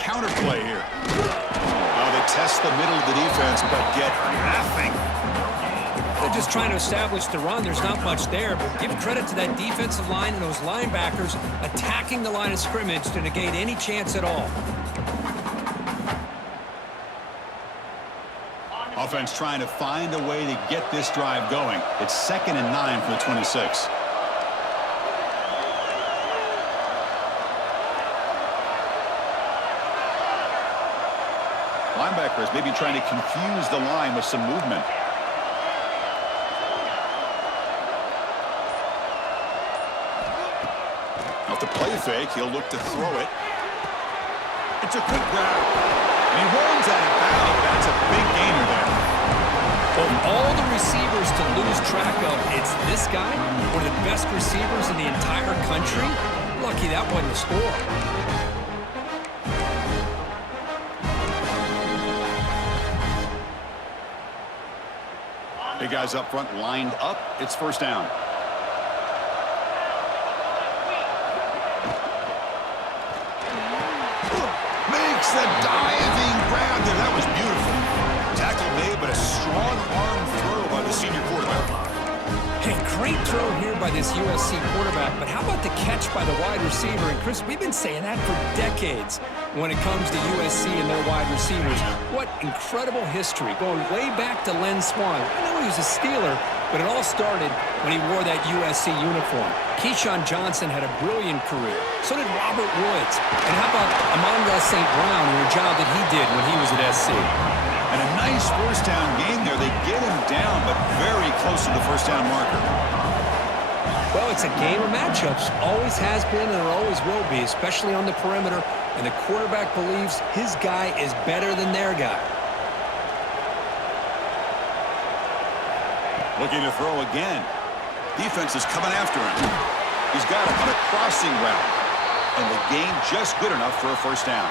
counterplay here. Oh, they test the middle of the defense, but get nothing. They're just trying to establish the run. There's not much there, but give credit to that defensive line and those linebackers attacking the line of scrimmage to negate any chance at all. Offense trying to find a way to get this drive going. It's 2nd and 9 for the 26. Linebackers maybe trying to confuse the line with some movement. Off the play fake, he'll look to throw it. It's a quick grab. And he runs out of bounds. That's a big gainer there. Of all the receivers to lose track of, it's this guy, one of the best receivers in the entire country. Lucky that wasn't a score. Big guys up front lined up. It's first down. Makes the diving grab there. That was beautiful. Tackle made, but a strong arm throw by the senior quarterback. Hey, great throw here by this USC quarterback, but how about the catch by the wide receiver? And Chris, we've been saying that for decades when it comes to USC and their wide receivers. What incredible history, going way back to Len Swan. I know he was a Steeler, but it all started when he wore that USC uniform. Keyshawn Johnson had a brilliant career. So did Robert Woods. And how about Amon-Ra St. Brown and the job that he did when he was at SC? And a nice first down gain there. They get him down, but very close to the first down marker. Well, it's a game of matchups. Always has been and it always will be, especially on the perimeter. And the quarterback believes his guy is better than their guy. Looking to throw again. Defense is coming after him. He's got him on a crossing route. And the gain just good enough for a first down.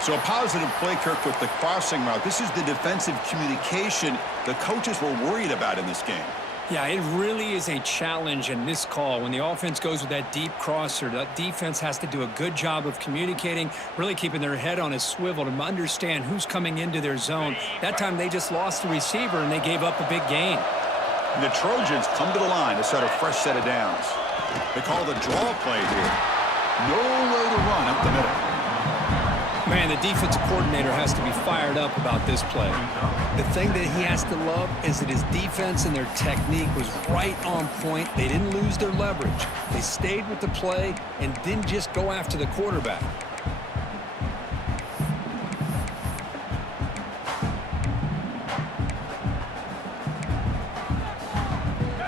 So a positive play, Kirk, with the crossing route. This is the defensive communication the coaches were worried about in this game. Yeah, it really is a challenge in this call. When the offense goes with that deep crosser, that defense has to do a good job of communicating, really keeping their head on a swivel to understand who's coming into their zone. That time they just lost the receiver and they gave up a big gain. And the Trojans come to the line to start a fresh set of downs. They call the draw play here. Nowhere to run up the middle. Man, the defensive coordinator has to be fired up about this play. The thing that he has to love is that his defense and their technique was right on point. They didn't lose their leverage. They stayed with the play and didn't just go after the quarterback.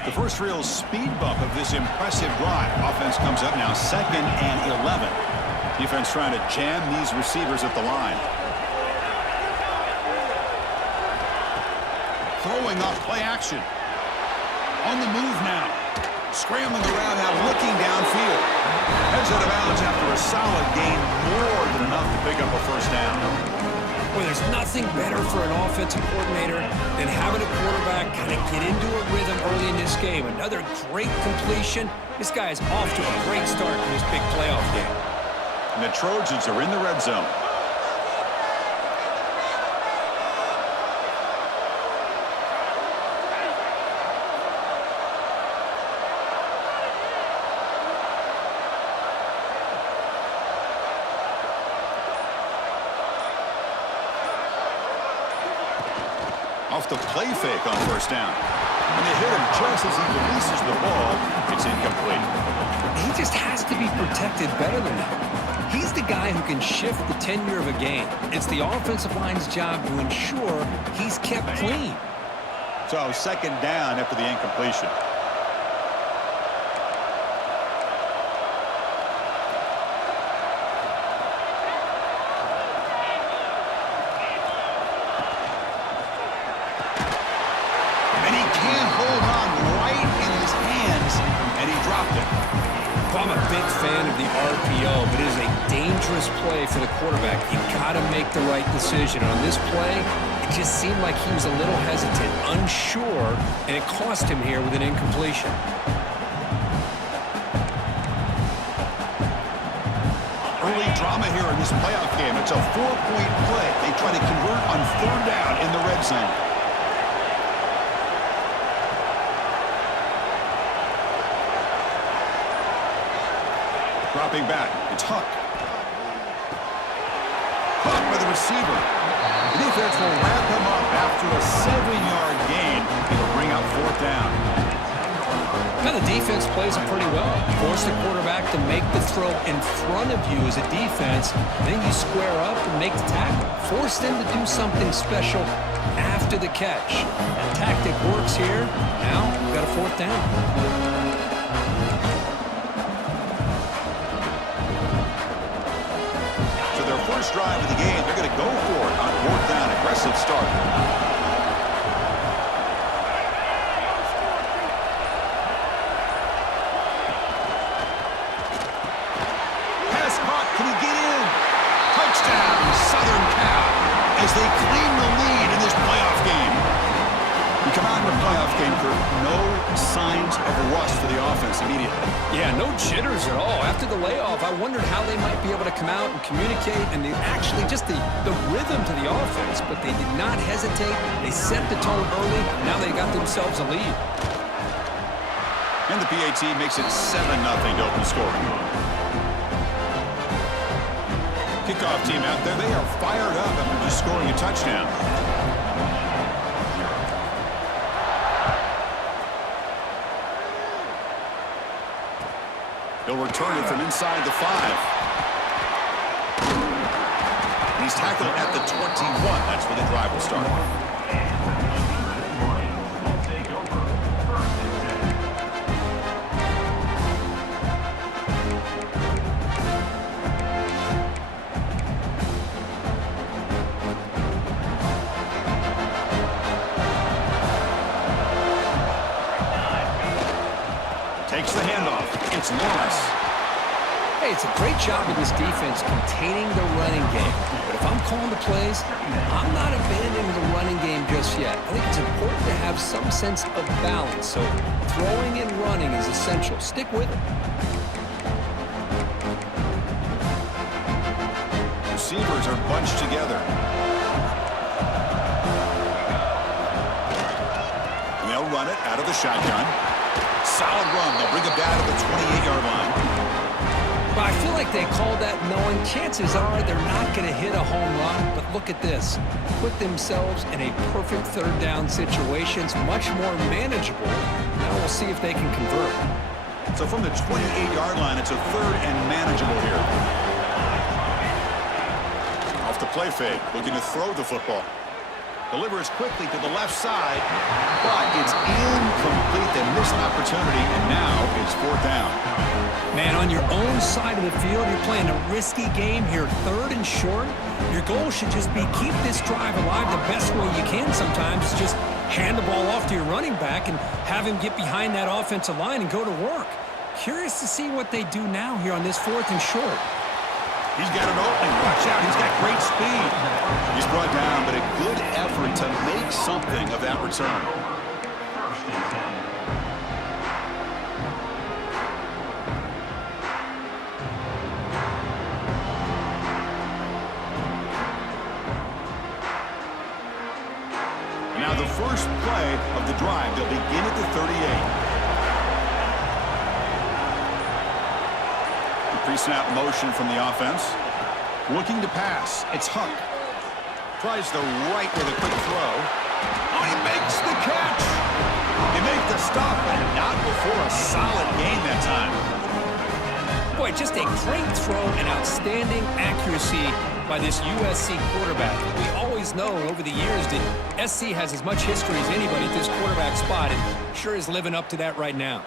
The first real speed bump of this impressive drive. Offense comes up now 2nd and 11. Defense trying to jam these receivers at the line. Throwing off play action. On the move now. Scrambling around now, looking downfield. Heads out of bounds after a solid gain, more than enough to pick up a first down. Well, there's nothing better for an offensive coordinator than having a quarterback kind of get into a rhythm early in this game. Another great completion. This guy is off to a great start in this big playoff game. And the Trojans are in the red zone. Off the play fake on first down. And they hit him just as he releases the ball. It's incomplete. He just has to be protected better than that. He's the guy who can shift the tenure of a game. It's the offensive line's job to ensure he's kept clean. So 2nd down after the incompletion. And he can't hold on right in his hands, and he dropped it. Well, I'm a big fan of the RPO, but it is a dangerous play for the quarterback. You've got to make the right decision. On this play, it just seemed like he was a little hesitant, unsure, and it cost him here with an incompletion. Early drama here in this playoff game. It's a 4-point play. They try to convert on 3rd down in the red zone. Dropping back, it's Huck. Caught by the receiver. The defense will wrap him up after a 7-yard gain. It'll bring up 4th down. Now the defense plays it pretty well. Force the quarterback to make the throw in front of you as a defense. Then you square up and make the tackle. Force them to do something special after the catch. That tactic works here. Now we've got a 4th down. First drive of the game, they're going to go for it on 4th down. Aggressive start. Pass caught. Can he get in? Touchdown, Southern Cal, as they claim the lead in this playoff game. We come out in the playoff game, Kurt. No signs of a rust for the offense immediately. Yeah, no jitters at all. After the layoff, I wondered how they might be able to come out and communicate and actually just the rhythm to the offense, but they did not hesitate. They set the tone early. Now they got themselves a lead. And the PAT makes it 7-0 to open scoring. Kickoff team out there, they are fired up after just scoring a touchdown. He'll return it from inside the 5. He's tackled at the 21. That's where the drive will start. Takes the handoff. It's Lawrence. Hey, it's a great job of this defense containing the running game. But if I'm calling the plays, I'm not abandoning the running game just yet. I think it's important to have some sense of balance. So throwing and running is essential. Stick with it. Receivers are bunched together. They'll run it out of the shotgun. Solid run. They'll bring him down to the 28-yard line. But I feel like they called that knowing chances are they're not going to hit a home run. But look at this. Put themselves in a perfect 3rd down situation. It's much more manageable. Now we'll see if they can convert. So from the 28-yard line, it's a 3rd and manageable here. Off the play fake, looking to throw the football. Delivers quickly to the left side, but it's incomplete. They missed an opportunity, and now it's 4th down. Man, on your own side of the field, you're playing a risky game here, 3rd and short. Your goal should just be keep this drive alive the best way you can sometimes. Just hand the ball off to your running back and have him get behind that offensive line and go to work. Curious to see what they do now here on this 4th and short. He's got an opening. Watch out. He's got great speed. He's brought down, but a good effort to make something of that return. Now the first play of the drive, they'll begin at the 38. Pre-snap motion from the offense. Looking to pass. It's Huck. Tries the right with a quick throw. Oh, he makes the catch. They make the stop, but not before a solid gain that time. Boy, just a great throw and outstanding accuracy by this USC quarterback. We always know over the years that SC has as much history as anybody at this quarterback spot, and sure is living up to that right now.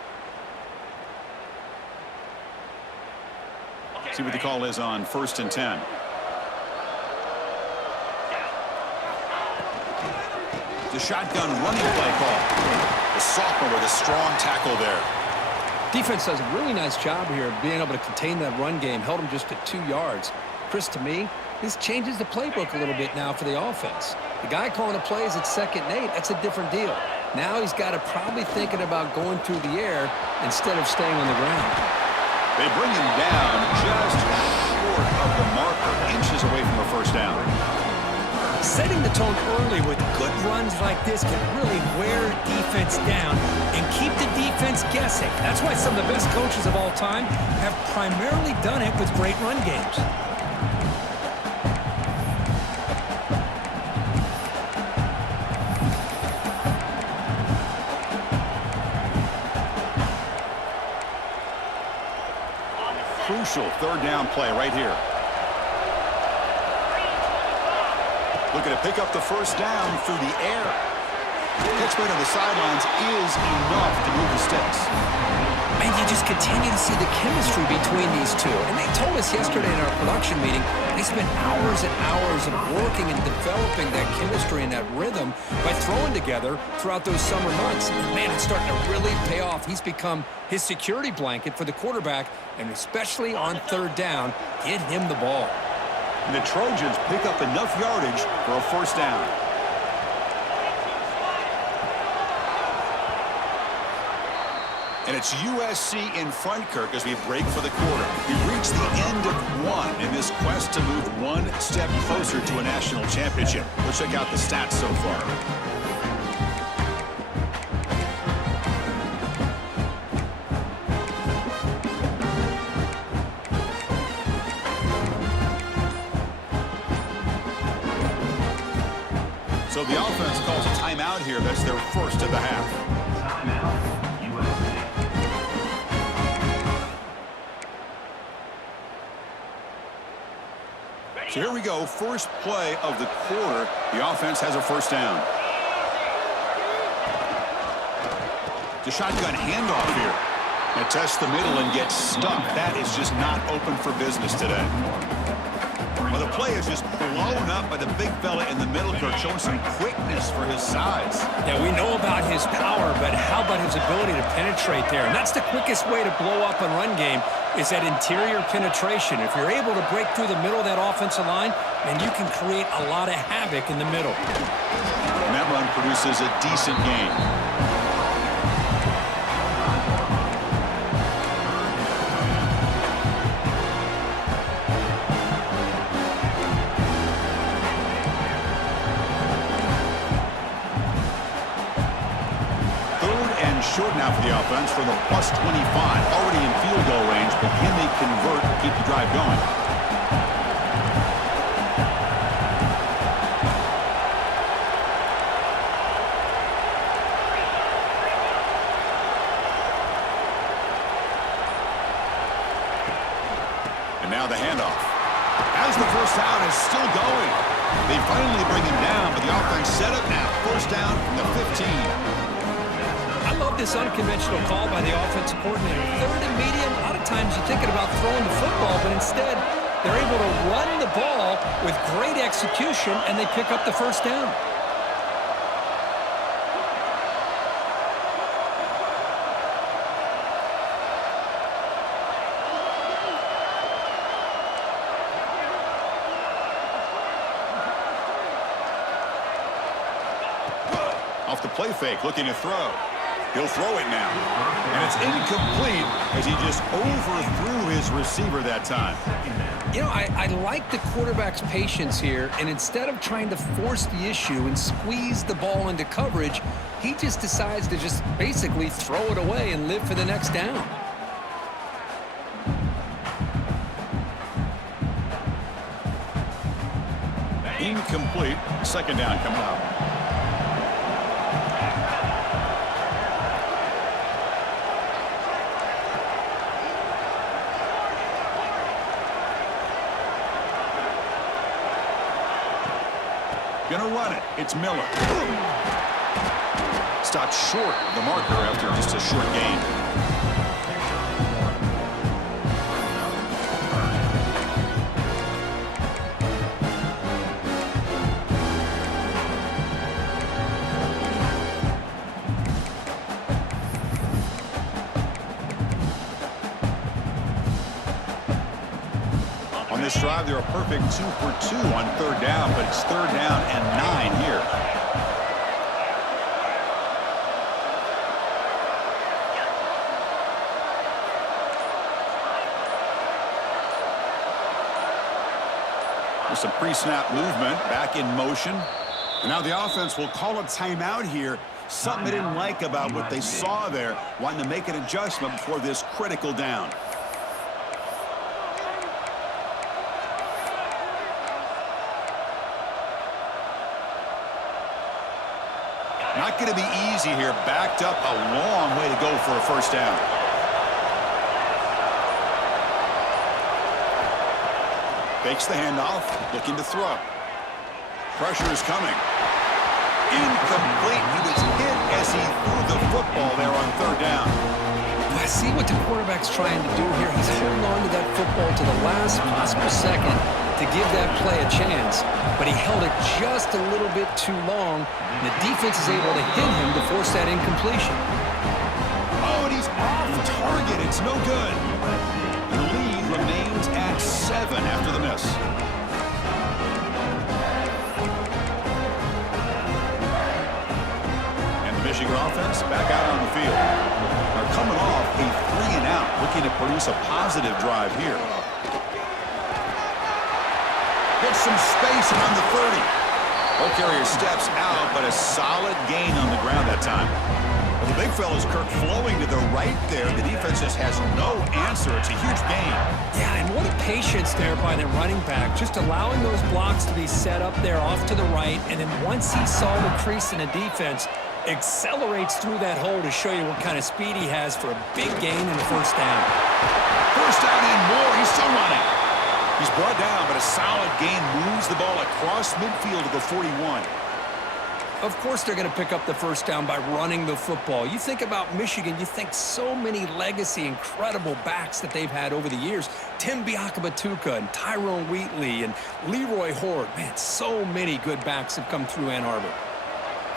See what the call is on 1st and 10. The shotgun running play call. The sophomore with a strong tackle there. Defense does a really nice job here of being able to contain that run game. Held him just at 2 yards. Chris, to me, this changes the playbook a little bit now for the offense. The guy calling the plays at 2nd and 8, that's a different deal. Now he's got to probably thinking about going through the air instead of staying on the ground. They bring him down just short of the inches away from a first down. Setting the tone early with good runs like this can really wear defense down and keep the defense guessing. That's why some of the best coaches of all time have primarily done it with great run games. Crucial third down play right here. Looking to pick up the first down through the air. Catch play to the sidelines is enough to move the sticks. And you just continue to see the chemistry between these two. And they told us yesterday in our production meeting, they spent hours and hours of working and developing that chemistry and that rhythm by throwing together throughout those summer months. And man, it's starting to really pay off. He's become his security blanket for the quarterback, and especially on third down, get him the ball. And the Trojans pick up enough yardage for a first down. And it's USC in front, Kirk, as we break for the quarter. We've reached the end of one in this quest to move one step closer to a national championship. Let's check out the stats so far. So the offense calls a timeout here. That's their first of the half. Timeout, USC. So here we go. First play of the quarter. The offense has a first down. The shotgun handoff here. And test the middle and get stuck. That is just not open for business today. Well, the play is just blown up by the big fella in the middle, Kirk, showing some quickness for his size. Yeah, we know about his power, but how about his ability to penetrate there? And that's the quickest way to blow up a run game is that interior penetration. If you're able to break through the middle of that offensive line, then you can create a lot of havoc in the middle. And that run produces a decent gain. Short now for the offense from the +25, already in field goal range, but can they convert to keep the drive going? And now the handoff. As the first down is still going. They finally bring him down, but the offense set up now. First down from the 15. I love this unconventional call by the offensive coordinator. Third and medium, a lot of times you're thinking about throwing the football, but instead they're able to run the ball with great execution, and they pick up the first down. Off the play fake, looking to throw. He'll throw it now. And it's incomplete as he just overthrew his receiver that time. You know, I like the quarterback's patience here, and instead of trying to force the issue and squeeze the ball into coverage, he just decides to just basically throw it away and live for the next down. Incomplete. Second down coming up. Gonna run it. It's Miller. Stopped short of the marker after just a short gain. On this drive, they're a perfect 2 for 2 on third down, but it's third down and 9 here. Some pre-snap movement back in motion. And now the offense will call a timeout here. Something they didn't like about what they saw there, wanting to make an adjustment before this critical down. Not going to be easy here. Backed up a long way to go for a first down. Fakes the handoff, looking to throw. Pressure is coming. Incomplete. He was hit as he threw the football there on third down. I see what the quarterback's trying to do here. He's holding on to that football to the last possible second to give that play a chance. But he held it just a little bit too long. And the defense is able to hit him to force that incompletion. Oh, and he's off target. It's no good. The lead remains at 7 after the miss. Michigan offense back out on the field. They're coming off a 3-and-out, looking to produce a positive drive here. Gets some space around the 30. Ball carrier steps out, but a solid gain on the ground that time. Well, the big fella's Kirk flowing to the right there. The defense just has no answer. It's a huge gain. Yeah, and what a patience there by the running back, just allowing those blocks to be set up there off to the right, and then once he saw the crease in the defense, accelerates through that hole to show you what kind of speed he has for a big gain in the first down. First down and more. He's still running. He's brought down, but a solid gain moves the ball across midfield to the 41. Of course they're going to pick up the first down by running the football. You think about Michigan, you think so many legacy, incredible backs that they've had over the years. Tim Biakabatuka and Tyrone Wheatley and Leroy Horde. Man, so many good backs have come through Ann Arbor.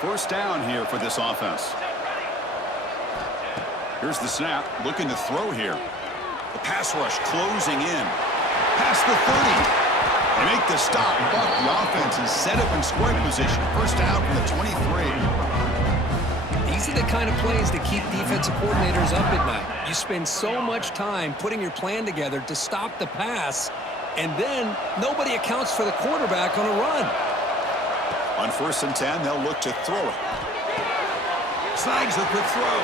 First down here for this offense. Here's the snap, looking to throw here. The pass rush closing in. Past the 30. They make the stop, but the offense is set up in scoring position. First down from the 23. These are the kind of plays that keep defensive coordinators up at night. You spend so much time putting your plan together to stop the pass, and then nobody accounts for the quarterback on a run. On 1st and 10, they'll look to throw it. Snags the quick throw.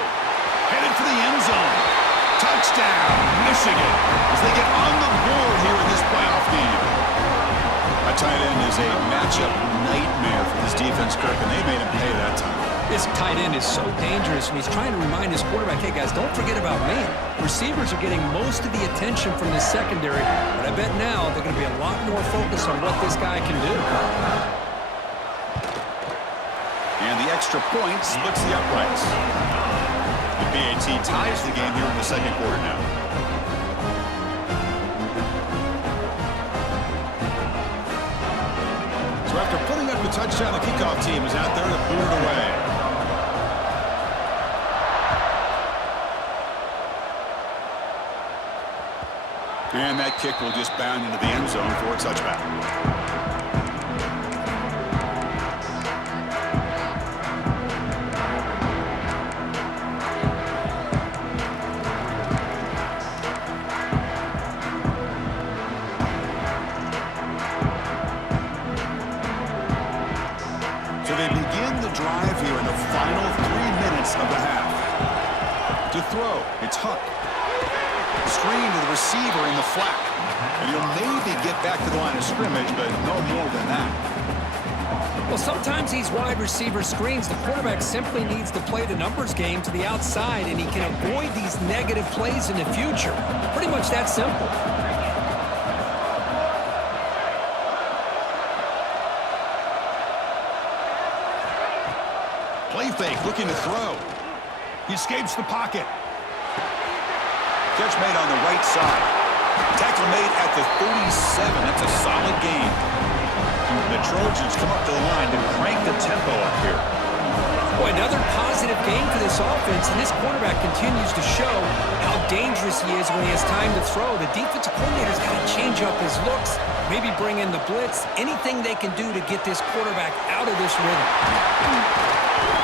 Headed for the end zone. Touchdown, Michigan, as they get on the board here in this playoff game. A tight end is a matchup nightmare for this defense, Kirk, and they made him pay that time. This tight end is so dangerous, and he's trying to remind his quarterback, hey, guys, don't forget about me. Receivers are getting most of the attention from this secondary, but I bet now they're going to be a lot more focused on what this guy can do. And the extra point splits the uprights. The BAT ties the game here in the second quarter now. So after putting up the touchdown, the kickoff team is out there to boot it away. And that kick will just bound into the end zone for a touchback. So they begin the drive here in the final 3 minutes of the half. To throw, it's Huck. Screen to the receiver in the flat. And he'll maybe get back to the line of scrimmage, but no more than that. Well, sometimes these wide receiver screens, the quarterback simply needs to play the numbers game to the outside, and he can avoid these negative plays in the future. Pretty much that simple. Play fake, looking to throw. He escapes the pocket. Catch made on the right side. Tackle made at the 37. That's a solid gain. The Trojans come up to the line to crank the tempo up here. Boy, another positive game for this offense, and this quarterback continues to show how dangerous he is when he has time to throw. The defensive coordinator's got to change up his looks, maybe bring in the blitz, anything they can do to get this quarterback out of this rhythm.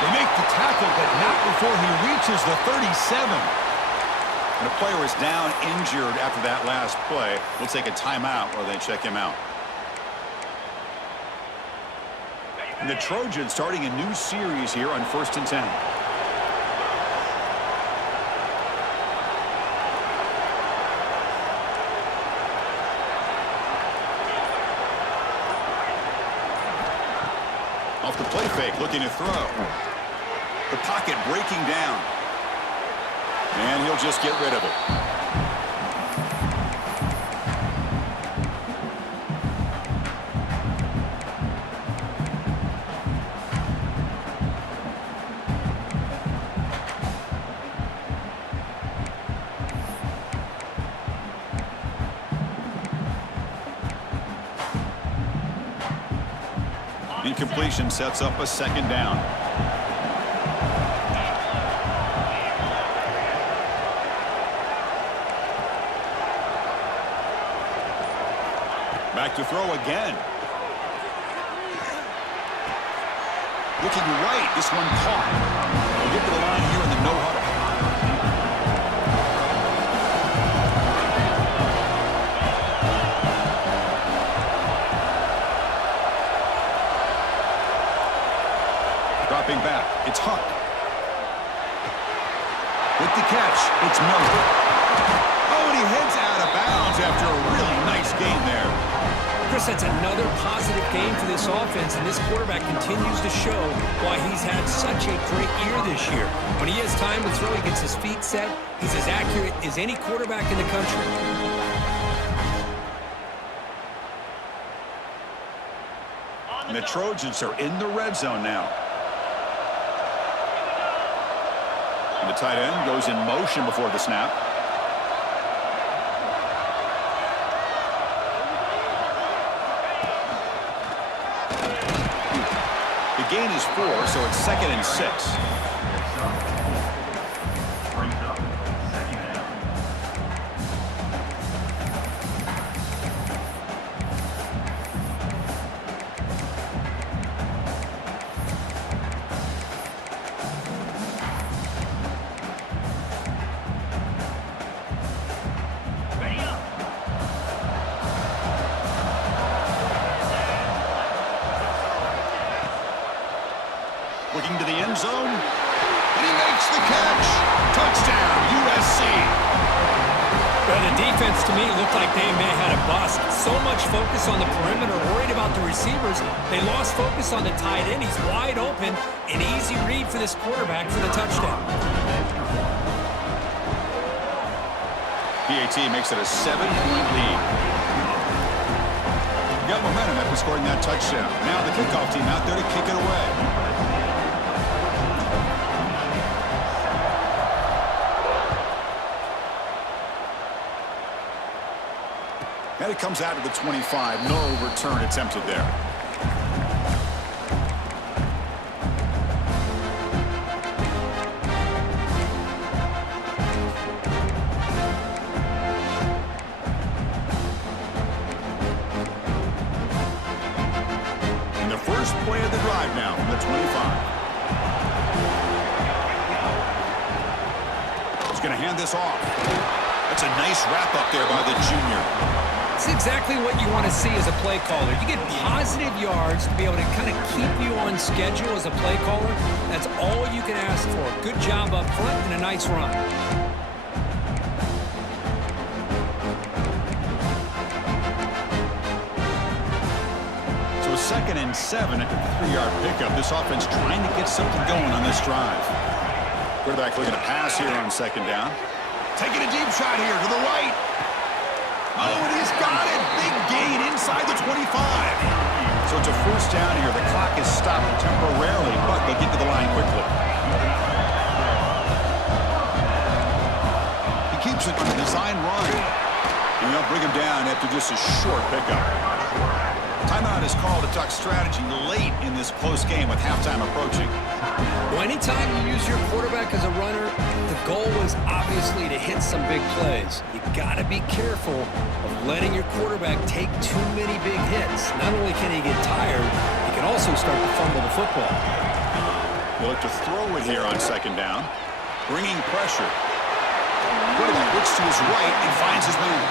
They make the tackle, but not before he reaches the 37. And the player is down injured after that last play. We'll take a timeout while they check him out. And the Trojans starting a new series here on 1st and 10. Off the play fake, looking to throw. The pocket breaking down. And he'll just get rid of it. Incompletion sets up a 2nd down. Back to throw again. Looking right. This one caught. We'll get to the line here in the no huddle. Dropping back, it's Hunt. With the catch, it's Miller. Oh, and he heads out of bounds after a really nice game there. Chris, that's another positive game for this offense, and this quarterback continues to show why he's had such a great year this year. When he has time to throw, he gets his feet set. He's as accurate as any quarterback in the country. And the Trojans are in the red zone now. And the tight end goes in motion before the snap. The gain is 4, so it's 2nd and 6. Brings up 2nd down. Ready up. Looking to the end zone. And he makes the catch. Touchdown, USC. Well, the defense, to me, looked like they may have had a bust. So much focus on the perimeter, worried about the receivers. They lost focus on the tight end. He's wide open. An easy read for this quarterback for the touchdown. PAT makes it a 7-point lead. Got momentum after scoring that touchdown. Now the kickoff team out there to kick it away. And it comes out to the 25. No return attempted there. And the first play of the drive now from the 25. He's going to hand this off. That's a nice wrap up there by the junior. It's exactly what you want to see as a play caller. You get positive yards to be able to kind of keep you on schedule as a play caller. That's all you can ask for. Good job up front and a nice run. So 2nd and 7 at the 3-yard pickup. This offense trying to get something going on this drive. Quarterback looking to pass here on 2nd down. Taking a deep shot here to the right. Oh, and he's got it. Big gain inside the 25. So it's a 1st down here. The clock is stopped temporarily, but they get to the line quickly. He keeps it on the design run. And they'll bring him down after just a short pickup. Timeout is called to talk strategy late in this close game with halftime approaching. Well, anytime you use your quarterback as a runner, the goal is obviously to hit some big plays. You got to be careful of letting your quarterback take too many big hits. Not only can he get tired, he can also start to fumble the football. They'll look to throw it here on 2nd down. Bringing pressure. Quarterback looks to his right and finds his man.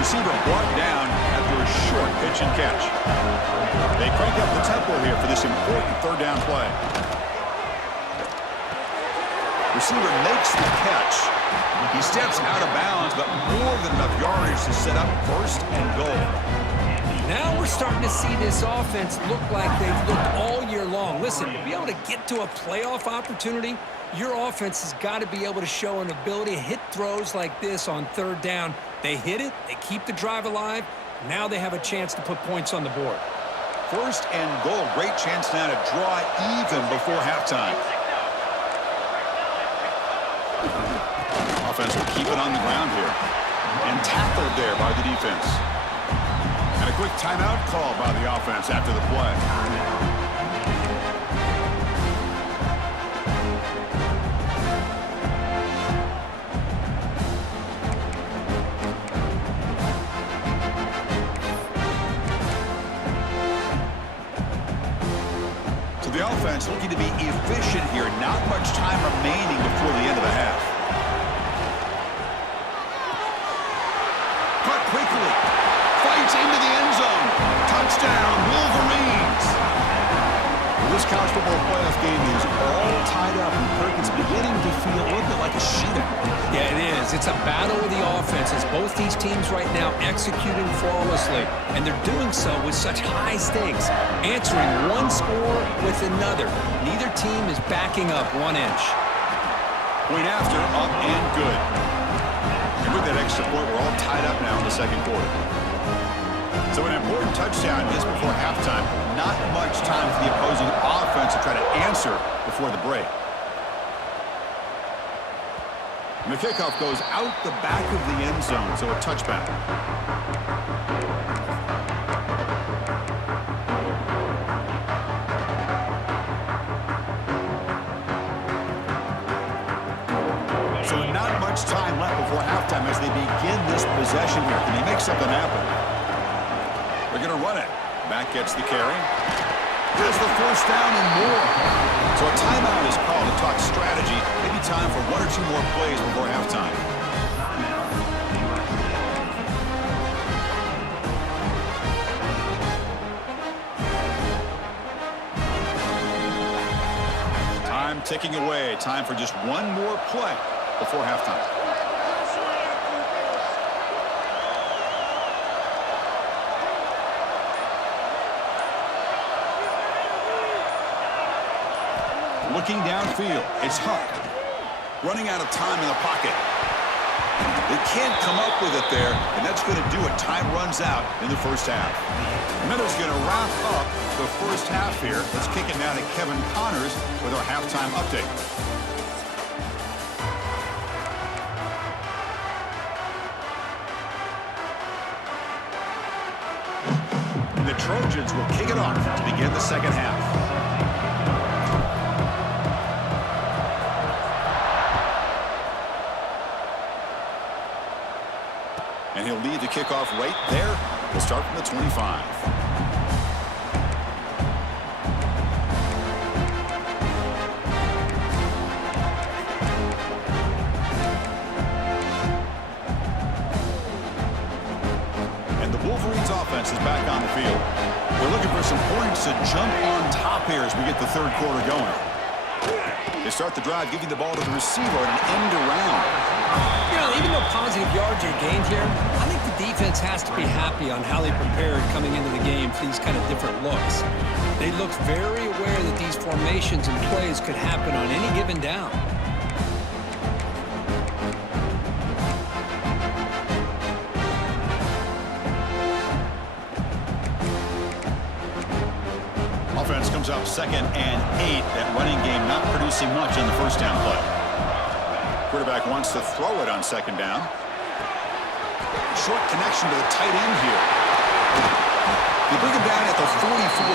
Receiver brought down after a short pitch and catch. They crank up the tempo here for the this important third down play. Receiver makes the catch. He steps out of bounds, but more than enough yardage to set up first and goal. Now we're starting to see this offense look like they've looked all year long. Listen, to be able to get to a playoff opportunity, your offense has got to be able to show an ability to hit throws like this on third down. They hit it, they keep the drive alive. Now they have a chance to put points on the board. First and goal. Great chance now to draw even before halftime. Offense will keep it on the ground here. And tackled there by the defense. And a quick timeout call by the offense after the play. So the offense looking to be efficient here. Not much time remaining before the end of the half. Caught quickly. Fights into the end zone. Touchdown, Wolverines. Well, this college football playoff game is all tied up, and Perkins beginning to feel a little bit like a shootout. Yeah, it is. It's a battle of the offenses. Both these teams right now executing flawlessly, and they're doing so with such high stakes, answering one score with another. Neither team is backing up 1 inch. Point after, up and good. And with that extra point, we're all tied up now in the second quarter. So an important touchdown just before halftime. Not much time for the opposing offense to try to answer before the break. And the kickoff goes out the back of the end zone, so a touchback. So not much time left before halftime as they begin this possession here. Can they make something happen? They're going to run it. Back gets the carry. There's the first down and more. So a timeout is called to talk strategy. Maybe time for 1 or 2 more plays before halftime. Time ticking away. Time for just 1 more play before halftime. Looking downfield, it's Huck. Running out of time in the pocket. They can't come up with it there, and that's going to do it. Time runs out in the first half. And then it's going to wrap up the first half here. Let's kick it now to Kevin Connors with our halftime update. And the Trojans will kick it off to begin the second half. And he'll lead the kickoff right there. He'll start from the 25. And the Wolverines offense is back on the field. They're looking for some points to jump on top here as we get the third quarter going. They start the drive, giving the ball to the receiver and an end around. You know, even though positive yards are gained here, I think the defense has to be happy on how they prepared coming into the game for these kind of different looks. They looked very aware that these formations and plays could happen on any given down. Offense comes up 2nd and 8. That running game not producing much on the first down play. Quarterback wants to throw it on 2nd down. Short connection to the tight end here. They bring him down at the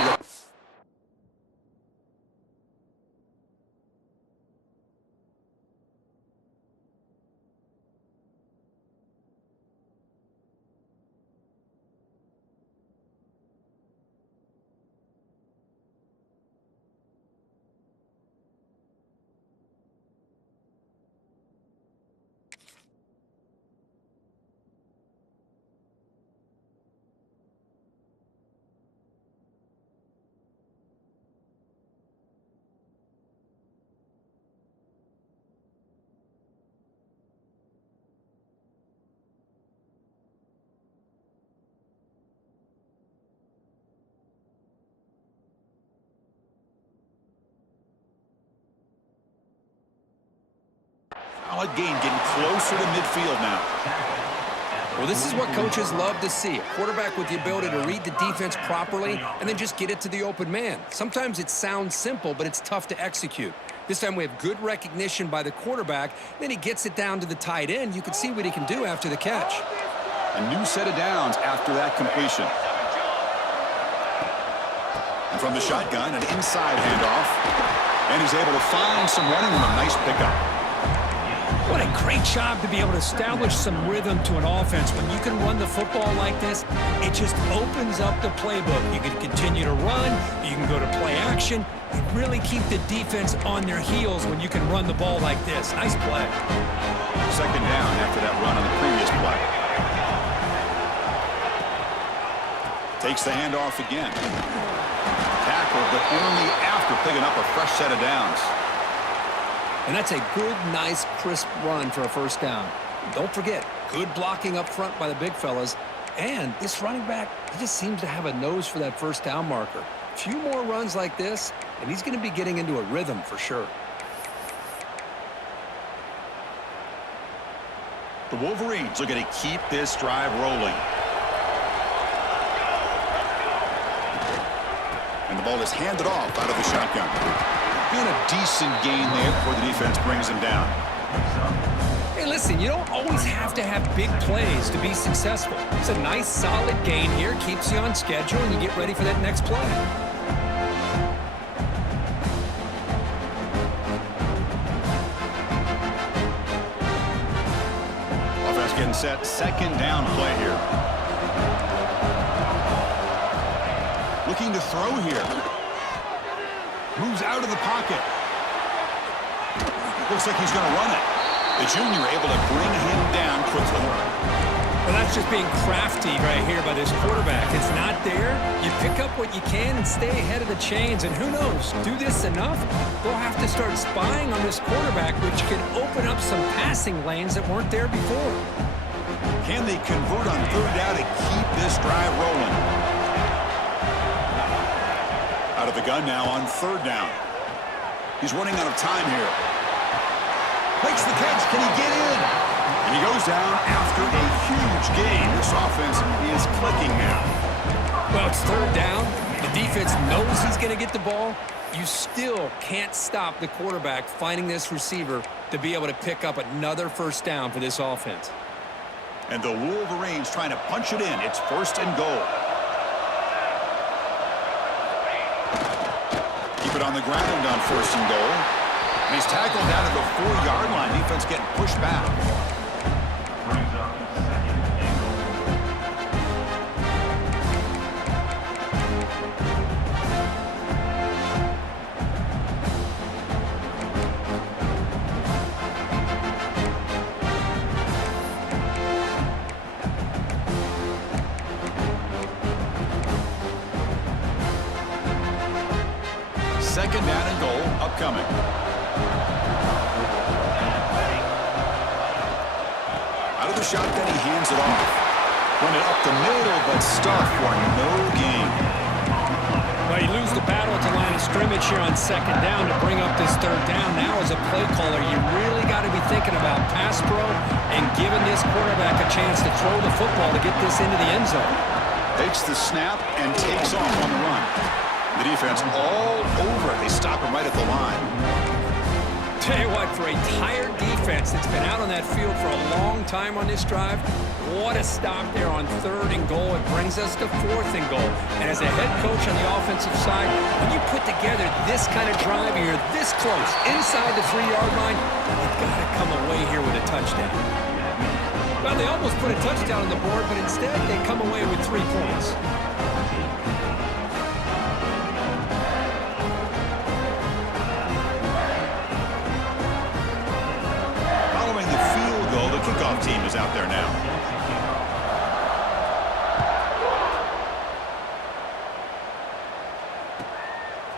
44. solid gain, getting closer to midfield now. Well, this is what coaches love to see. A quarterback with the ability to read the defense properly and then just get it to the open man. Sometimes it sounds simple, but it's tough to execute. This time we have good recognition by the quarterback. Then he gets it down to the tight end. You can see what he can do after the catch. A new set of downs after that completion. And from the shotgun, an inside handoff. And he's able to find some running room. Nice pickup. What a great job to be able to establish some rhythm to an offense. When you can run the football like this, it just opens up the playbook. You can continue to run. You can go to play action. You really keep the defense on their heels when you can run the ball like this. Nice play. Second down after that run on the previous play. Takes the handoff again. Tackle, but only after picking up a fresh set of downs. And that's a good, nice, crisp run for a first down. Don't forget, good blocking up front by the big fellas. And this running back, he just seems to have a nose for that first down marker. A few more runs like this, and he's going to be getting into a rhythm for sure. The Wolverines looking to keep this drive rolling. And the ball is handed off out of the shotgun. And a decent gain there before the defense brings him down. Hey, listen, you don't always have to have big plays to be successful. It's a nice, solid gain here. Keeps you on schedule, and you get ready for that next play. Offense getting set. Second down play here. Looking to throw here. Moves out of the pocket. Looks like he's going to run it. The junior able to bring him down quickly. Well, that's just being crafty right here by this quarterback. It's not there. You pick up what you can and stay ahead of the chains. And who knows, do this enough, they'll have to start spying on this quarterback, which can open up some passing lanes that weren't there before. Can they convert on third down to keep this drive rolling? Out of the gun now on third down. He's running out of time here. Makes the catch. Can he get in? And he goes down after a huge gain. This offense is clicking now. Well, it's third down. The defense knows he's going to get the ball. You still can't stop the quarterback finding this receiver to be able to pick up another first down for this offense. And the Wolverines trying to punch it in. It's first and goal. Keep it on the ground on first and goal. And he's tackled down at the 4-yard line. Defense getting pushed back. Brings up second and Second down and goal upcoming. Out of the shotgun, he hands it off. Run it up the middle, but stuffed for no gain. Well, you lose the battle at the line of scrimmage here on second down to bring up this third down. Now as a play caller, you really got to be thinking about pass pro and giving this quarterback a chance to throw the football to get this into the end zone. Takes the snap and takes off on the run. The defense all over it. They stop him right at the line. Tell you what, for a tired defense that's been out on that field for a long time on this drive, what a stop there on third and goal. It brings us to fourth and goal. And as a head coach on the offensive side, when you put together this kind of drive and you're this close, inside the 3-yard line, you've got to come away here with a touchdown. Well, they almost put a touchdown on the board, but instead they come away with 3 points. Following the field goal, the kickoff team is out there now.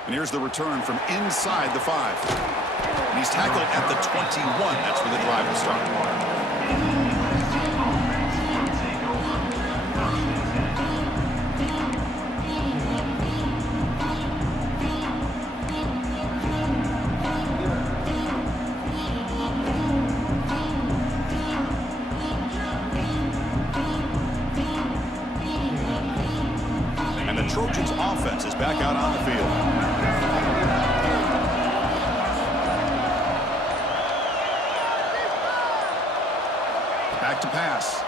And here's the return from inside the 5. And he's tackled at the 21. That's where the drive will start.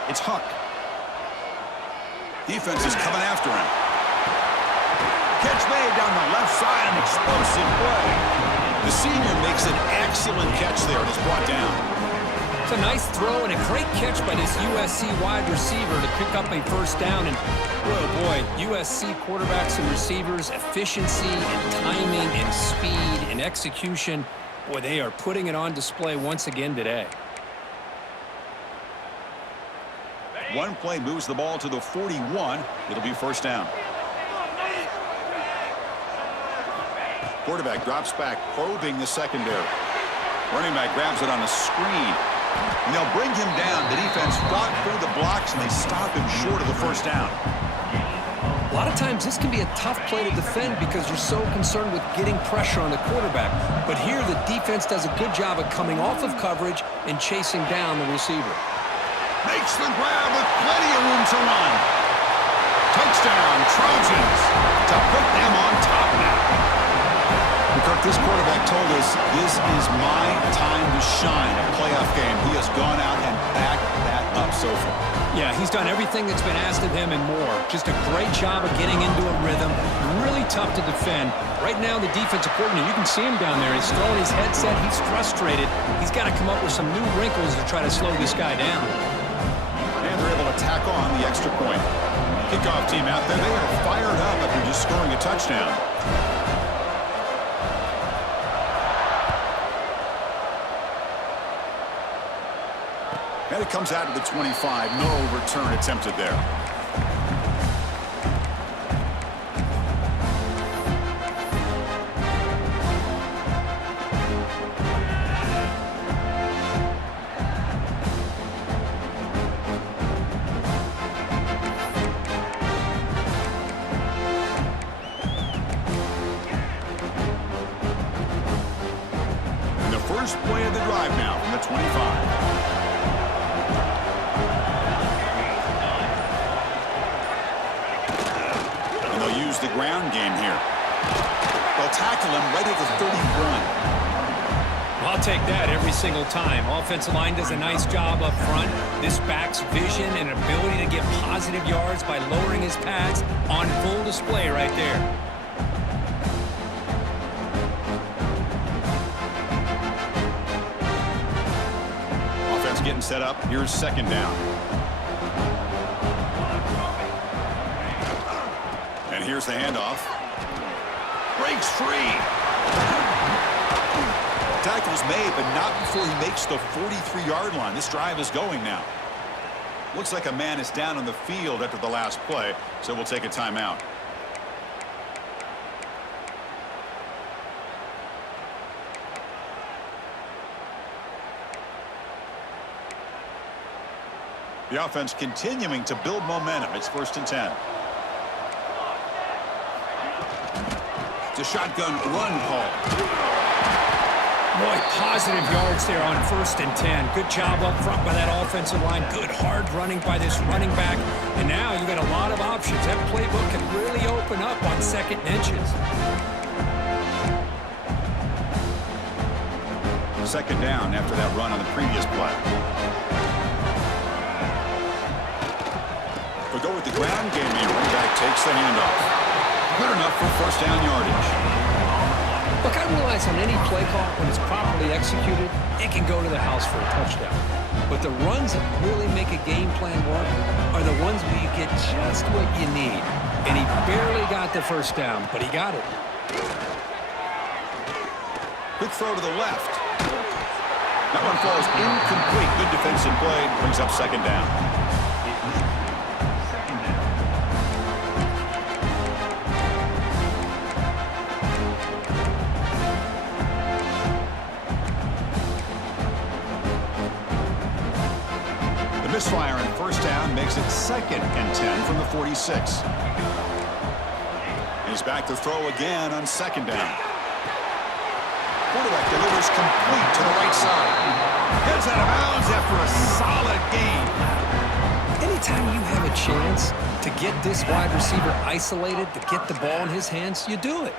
It's Huck. Defense is coming after him. Catch made down the left side, an explosive play. The senior makes an excellent catch there and is brought down. It's a nice throw and a great catch by this USC wide receiver to pick up a first down. And, oh boy, USC quarterbacks and receivers, efficiency and timing and speed and execution. Boy, they are putting it on display once again today. One play moves the ball to the 41. It'll be first down. Quarterback drops back, probing the secondary. Running back grabs it on a screen. And they'll bring him down. The defense fought through the blocks, and they stop him short of the first down. A lot of times this can be a tough play to defend because you're so concerned with getting pressure on the quarterback. But here the defense does a good job of coming off of coverage and chasing down the receiver. Makes the grab with plenty of room to run. Touchdown, Trojans, to put them on top now. Kirk, this quarterback told us this is my time to shine, a playoff game. He has gone out and backed that up so far. Yeah, he's done everything that's been asked of him and more. Just a great job of getting into a rhythm. Really tough to defend. Right now, the defensive coordinator, you can see him down there. He's throwing his headset. He's frustrated. He's got to come up with some new wrinkles to try to slow this guy down. And they're able to tack on the extra point. Kickoff team out there, they are fired up after just scoring a touchdown. And it comes out to the 25. No return attempted there. And the first play of the drive now from the 25. Use the ground game here. They'll tackle him right at the 31. I'll take that every single time. Offensive line does a nice job up front. This back's vision and ability to get positive yards by lowering his pads on full display right there. Offense getting set up. Here's second down. And here's the handoff. Breaks free. Tackle's made, but not before he makes the 43-yard line. This drive is going now. Looks like a man is down on the field after the last play, so we'll take a timeout. The offense continuing to build momentum. It's 1st and 10. It's a shotgun run call. Boy, positive yards there on 1st and 10. Good job up front by that offensive line. Good hard running by this running back. And now you got a lot of options. That playbook can really open up on 2nd and inches. 2nd down after that run on the previous play. We'll go with the ground game here. Running back takes the handoff. Good enough for 1st down yardage. Look, I realize on any play call, when it's properly executed, it can go to the house for a touchdown. But the runs that really make a game plan work are the ones where you get just what you need. And he barely got the 1st down, but he got it. Quick throw to the left. That one falls incomplete. Good defensive play. Brings up 2nd down. Misfire on 1st down makes it 2nd and 10 from the 46. He's back to throw again on 2nd down. Quarterback delivers complete to the right side. Heads out of bounds after a solid gain. Anytime you have a chance to get this wide receiver isolated, to get the ball in his hands, you do it.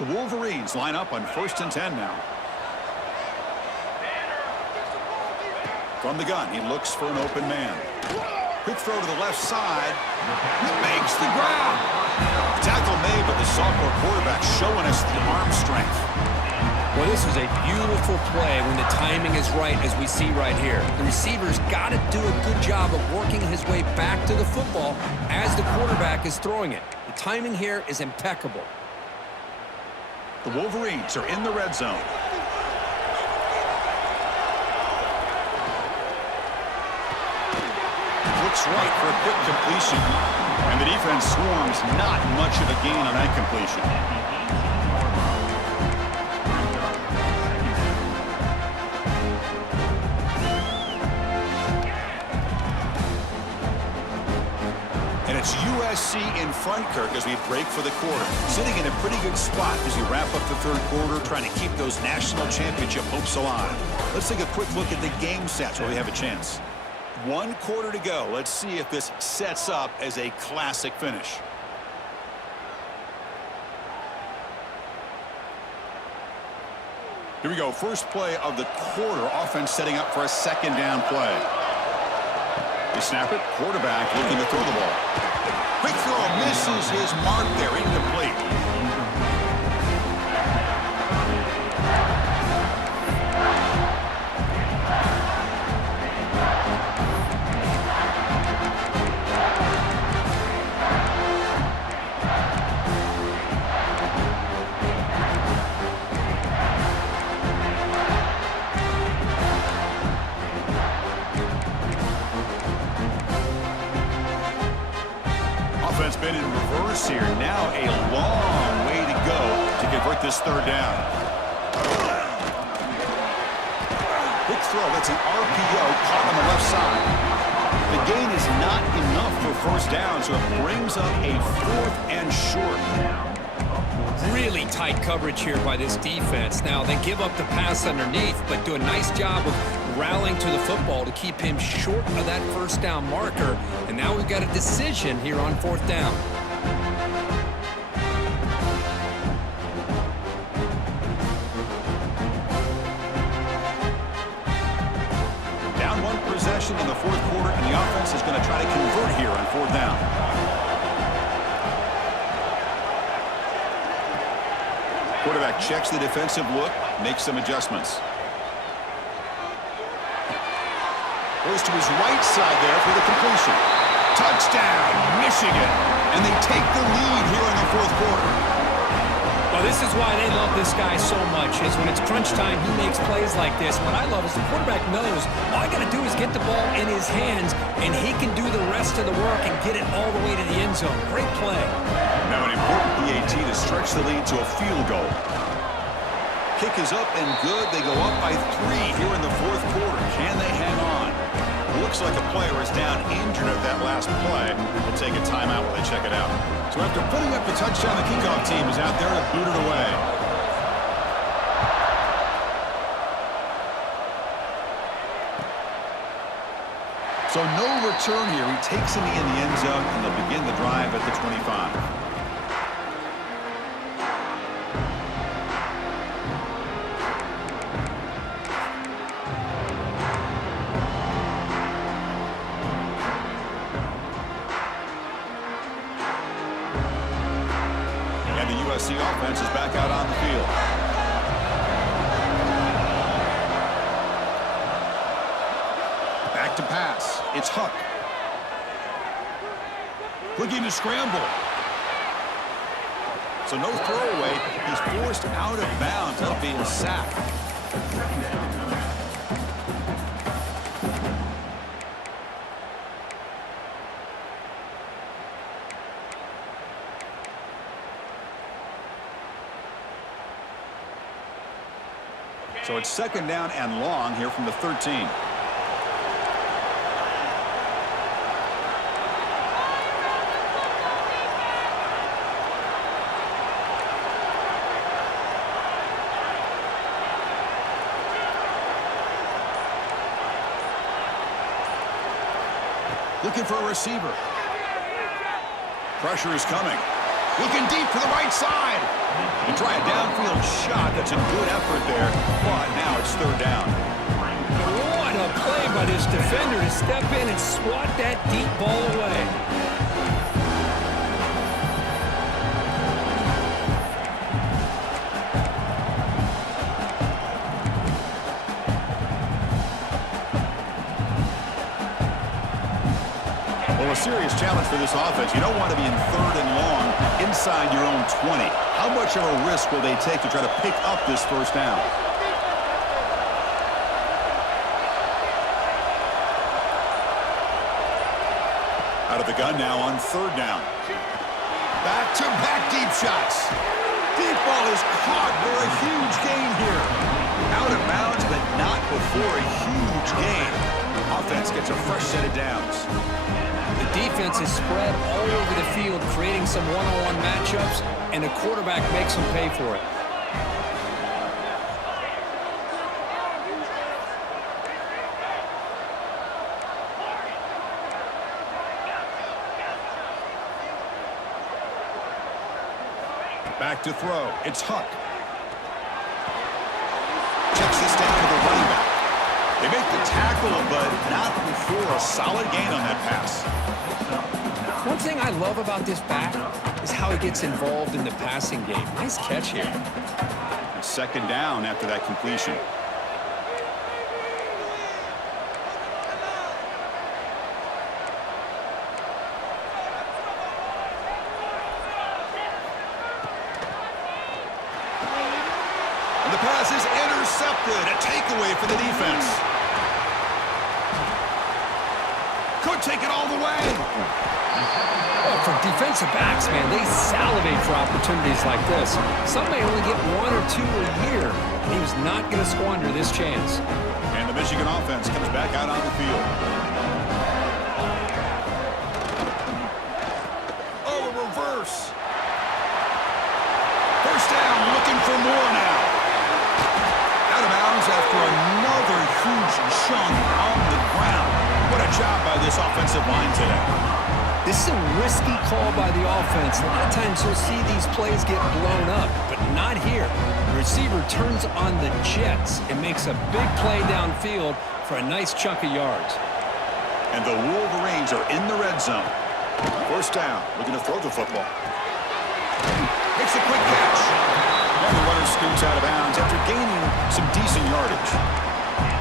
The Wolverines line up on 1st and 10 now. From the gun, he looks for an open man. Quick throw to the left side. He makes the grab. Tackle made, but the sophomore quarterback showing us the arm strength. Well, this was a beautiful play when the timing is right, as we see right here. The receiver's got to do a good job of working his way back to the football as the quarterback is throwing it. The timing here is impeccable. The Wolverines are in the red zone. Looks right for a quick completion. And the defense swarms, not much of a gain on that completion. And it's USC in front, Kirk, as we break for the quarter. Sitting in a pretty good spot as we wrap up the third quarter, trying to keep those national championship hopes alive. Let's take a quick look at the game stats where we have a chance. 1 quarter to go. Let's see if this sets up as a classic finish. Here we go. First play of the quarter. Offense setting up for a 2nd down play. They snap it. Quarterback looking to throw the ball. Quick throw. Misses his mark there. Incomplete. Been in reverse here. Now a long way to go to convert this 3rd down. Quick throw. That's an RPO caught on the left side. The gain is not enough for 1st down, so it brings up a 4th and short. Really tight coverage here by this defense. Now, they give up the pass underneath, but do a nice job of rallying to the football to keep him short of that 1st down marker. And now we've got a decision here on 4th down. Down 1 possession in the 4th quarter, and the offense is going to try to convert here on 4th down. Quarterback checks the defensive look, makes some adjustments. Goes to his right side there for the completion. Touchdown, Michigan. And they take the lead here in the 4th quarter. Well, this is why they love this guy so much, is when it's crunch time, he makes plays like this. What I love is the quarterback knows all I got to do is get the ball in his hands, and he can do the rest of the work and get it all the way to the end zone. Great play. Now an important PAT to stretch the lead to a field goal. Kick is up and good. They go up by 3 here in the 4th quarter. Can they hang on? Looks like a player is down injured at that last play. We'll take a timeout while they check it out. So after putting up the touchdown, the kickoff team is out there to boot it away. So no return here. He takes him in the end zone, and they'll begin the drive at the 25. The offense is back out on the field. Back to pass. It's Huck. Looking to scramble. So no throwaway. He's forced out of bounds. That'll be a sack. So it's 2nd down and long here from the 13. Looking for a receiver. Pressure is coming. Looking deep to the right side. You try a downfield shot. That's a good effort there. But now it's third down. What a play by this defender to step in and swat that deep ball away. Well, a serious challenge for this offense. You don't want to be in third and long inside your own 20. How much of a risk will they take to try to pick up this first down? Out of the gun now on third down. Back-to-back deep shots. Deep ball is caught for a huge gain here. Out of bounds, but not before a huge gain. Offense gets a fresh set of downs. The defense is spread all over the field, creating some one-on-one matchups, and the quarterback makes them pay for it. Back to throw. It's Huck. Checks this down to the running back. They make the tackle, but not before a solid gain on that pass. One thing I love about this back is how he gets involved in the passing game. Nice catch here. Second down after that completion. And the pass is intercepted. A takeaway for the defense. Could take it all the way. Well, for defensive backs, man, they salivate for opportunities like this. Some may only get one or two a year, and he was not going to squander this chance. And the Michigan offense comes back out on the field. Oh, a reverse. First down, looking for more now. Out of bounds after another huge chunk on the ground. What a job by this offensive line today. This is a risky call by the offense. A lot of times you'll see these plays get blown up, but not here. The receiver turns on the jets and makes a big play downfield for a nice chunk of yards. And the Wolverines are in the red zone. First down, looking to throw the football. Makes a quick catch. And the runner scoots out of bounds after gaining some decent yardage.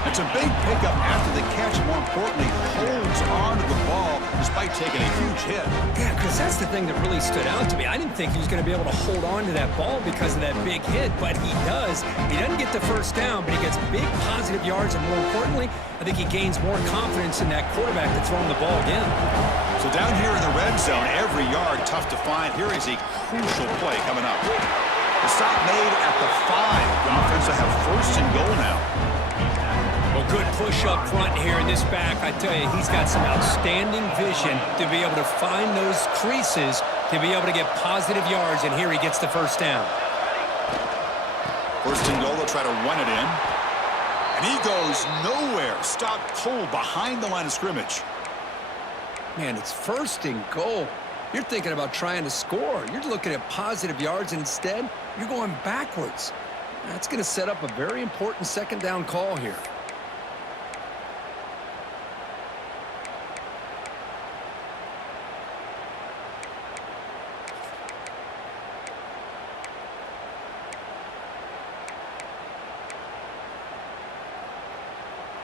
It's a big pickup after the catch, more importantly, holds on to the ball despite taking a huge hit. Yeah, because that's the thing that really stood out to me. I didn't think he was going to be able to hold on to that ball because of that big hit, but he does. He doesn't get the first down, but he gets big positive yards, and more importantly, I think he gains more confidence in that quarterback to throw him the ball again. So down here in the red zone, every yard tough to find. Here is a crucial play coming up. The stop made at the 5. The offense will have first and goal now. Well, good push up front here in this back. I tell you, he's got some outstanding vision to be able to find those creases, to be able to get positive yards, and here he gets the first down. First and goal, they'll try to run it in. And he goes nowhere. Stopped cold behind the line of scrimmage. Man, it's first and goal. You're thinking about trying to score. You're looking at positive yards, and instead, you're going backwards. That's going to set up a very important second down call here.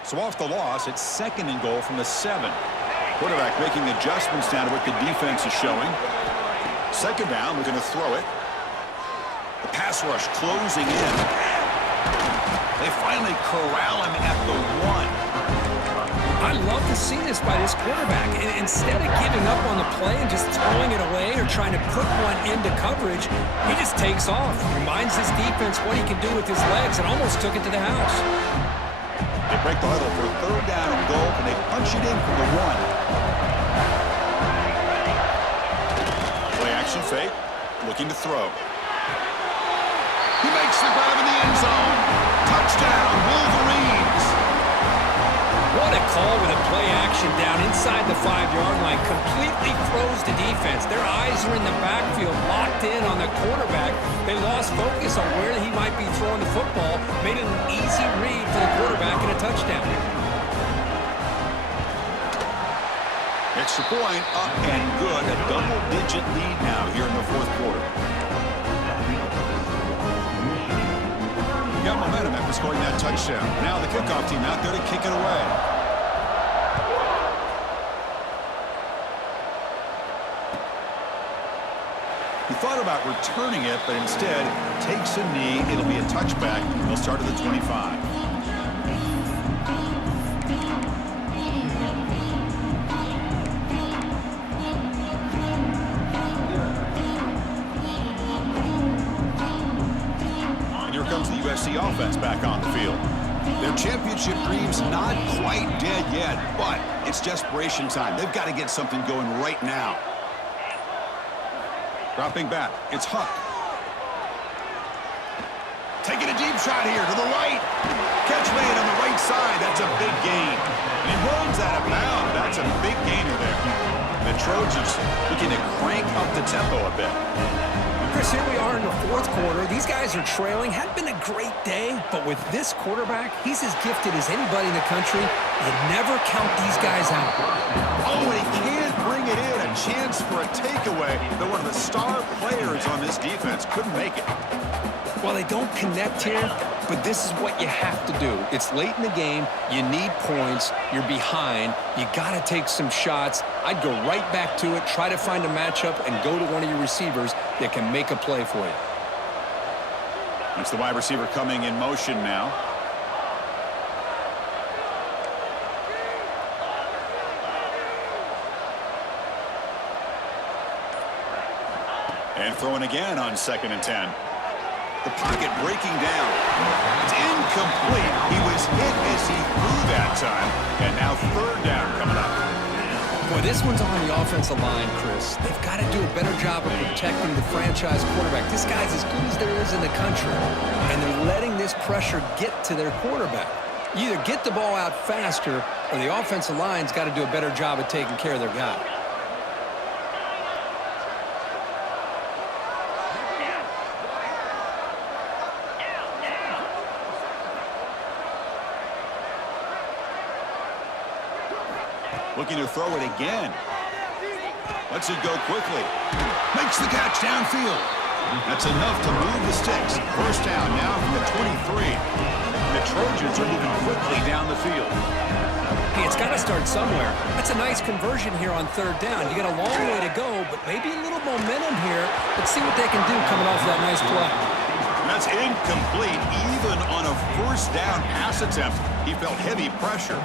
So off the loss, it's second and goal from the 7. Quarterback making adjustments down to what the defense is showing. Second down, we're going to throw it. The pass rush closing in. They finally corral him at the 1. I love to see this by this quarterback. And instead of giving up on the play and just throwing it away or trying to put one into coverage, he just takes off. Reminds his defense what he can do with his legs and almost took it to the house. They break the huddle for third down and goal, and they punch it in from the 1. Play action fake, looking to throw. He makes the grab in the end zone. Touchdown, Wolverines. What a call with a play action down inside the 5-yard line, completely throws the defense. Their eyes are in the backfield, locked in on the quarterback. They lost focus on where he might be throwing the football, made it an easy read for the quarterback and a touchdown. Extra point, up and good. A double-digit lead now here in the fourth quarter. Got momentum after scoring that touchdown. Now the kickoff team out there to kick it away. He thought about returning it, but instead takes a knee. It'll be a touchback. He'll start at the 25. USC offense back on the field. Their championship dreams not quite dead yet, but it's desperation time. They've got to get something going right now. Dropping back, it's Huck. Taking a deep shot here to the right. Catch made on the right side. That's a big gain. And he runs out of bounds. That's a big gainer there. The Trojans looking to crank up the tempo a bit. Chris, here we are in the fourth quarter. These guys are trailing. Hadn't been a great day, but with this quarterback, he's as gifted as anybody in the country. You never count these guys out. Oh, and he can't bring it in. A chance for a takeaway, but one of the star players on this defense couldn't make it. Well, they don't connect here, but this is what you have to do. It's late in the game. You need points. You're behind. You got to take some shots. I'd go right back to it, try to find a matchup, and go to one of your receivers that can make a play for you. It's the wide receiver coming in motion now. And throwing again on 2nd and 10. The pocket breaking down. It's incomplete. He was hit as he threw that time. And now 3rd down coming up. Boy, this one's on the offensive line, Chris. They've got to do a better job of protecting the franchise quarterback. This guy's as good as there is in the country. And they're letting this pressure get to their quarterback. You either get the ball out faster or the offensive line's got to do a better job of taking care of their guy. Looking to throw it again. Lets it go quickly. Makes the catch downfield. That's enough to move the sticks. 1st down now from the 23. The Trojans are moving quickly down the field. Hey, it's got to start somewhere. That's a nice conversion here on 3rd down. You got a long way to go, but maybe a little momentum here. Let's see what they can do coming off that nice play. That's incomplete. Even on a 1st down pass attempt, he felt heavy pressure.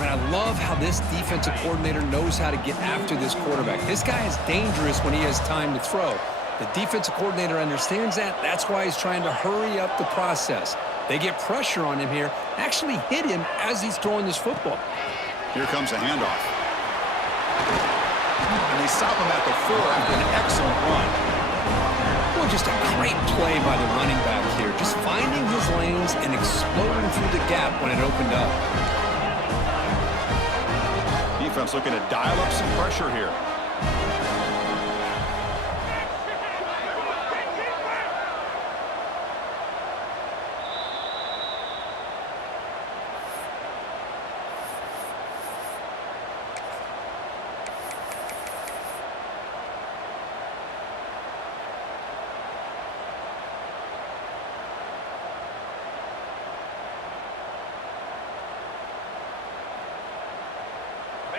And I love how this defensive coordinator knows how to get after this quarterback. This guy is dangerous when he has time to throw. The defensive coordinator understands that. That's why he's trying to hurry up the process. They get pressure on him here, actually hit him as he's throwing this football. Here comes a handoff. And they stop him at the 4 after an excellent run. Well, just a great play by the running back here. Just finding his lanes and exploding through the gap when it opened up. Defense looking to dial up some pressure here.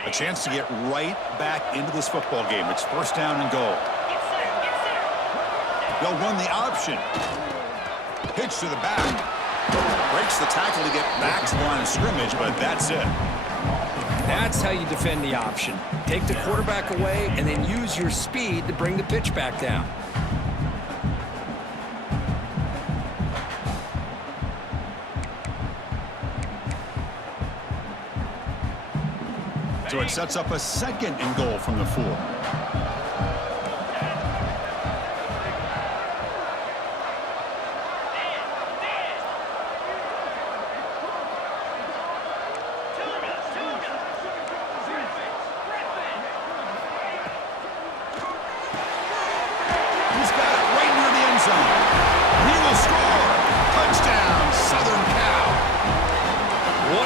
A chance to get right back into this football game. It's 1st down and goal. They'll run the option. Pitch to the back. Breaks the tackle to get back to the line of scrimmage, but that's it. That's how you defend the option. Take the quarterback away and then use your speed to bring the pitch back down. So it sets up a 2nd and goal from the 4.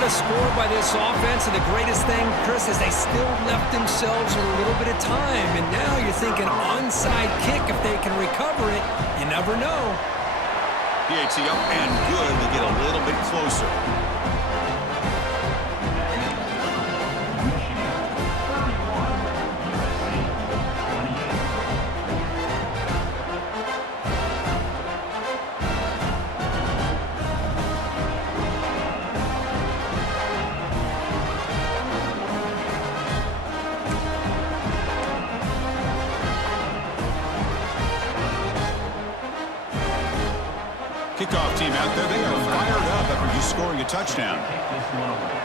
a score by this offense, and the greatest thing, Chris, is they still left themselves a little bit of time. And now you're thinking onside kick, if they can recover it, you never know. PAT up and good to get a little bit closer. Michigan 31, USC 28. Kickoff team out there. They are fired up after just scoring a touchdown. Take this one away.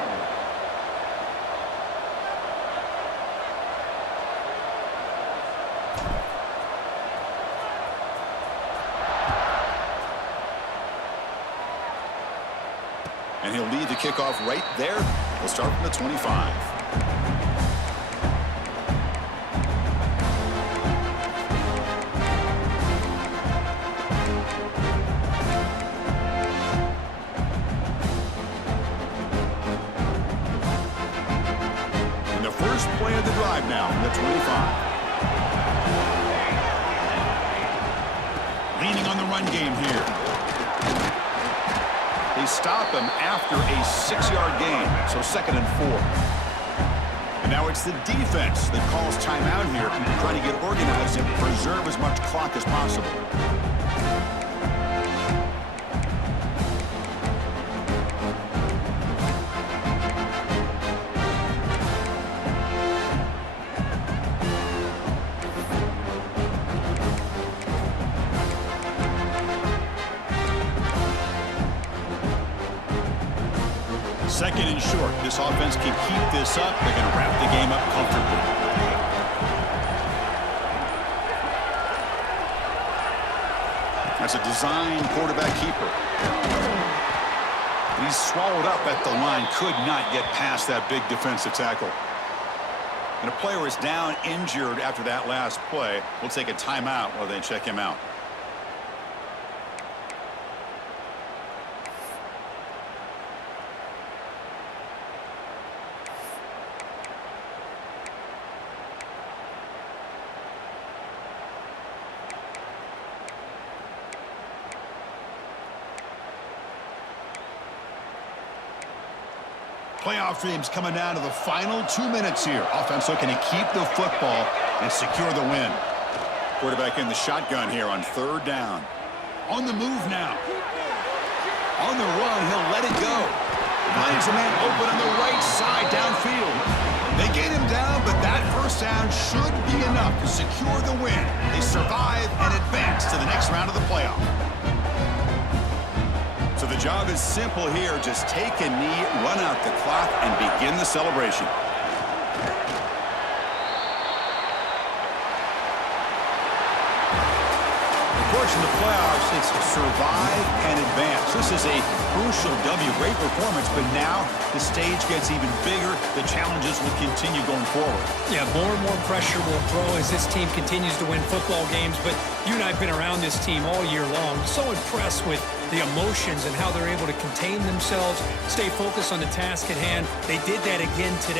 And he'll lead the kickoff right there. He'll start from the 25. And the first play of the drive now from the 25. Leaning on the run game here. They stop him after a 6-yard gain, so 2nd and 4. And now it's the defense that calls timeout here, trying to get organized and preserve as much clock as possible. Second and short. This offense can keep this up. They're going to wrap the game up comfortably. That's a design quarterback keeper. He's swallowed up at the line. Could not get past that big defensive tackle. And a player is down injured after that last play. We'll take a timeout while they check him out. Playoff dreams coming down to the final 2 minutes here. Offense looking to keep the football and secure the win. Quarterback in the shotgun here on 3rd down. On the move now. On the run, he'll let it go. Finds a man open on the right side downfield. They get him down, but that first down should be enough to secure the win. They survive and advance to the next round of the playoff. So the job is simple here. Just take a knee, run out the clock, and begin the celebration. Of course, in the playoffs, it's survive and advance. This is a crucial W. Great performance, but now the stage gets even bigger. The challenges will continue going forward. Yeah, more and more pressure will grow as this team continues to win football games. But you and I have been around this team all year long. So impressed with the emotions and how they're able to contain themselves, stay focused on the task at hand. They did that again today.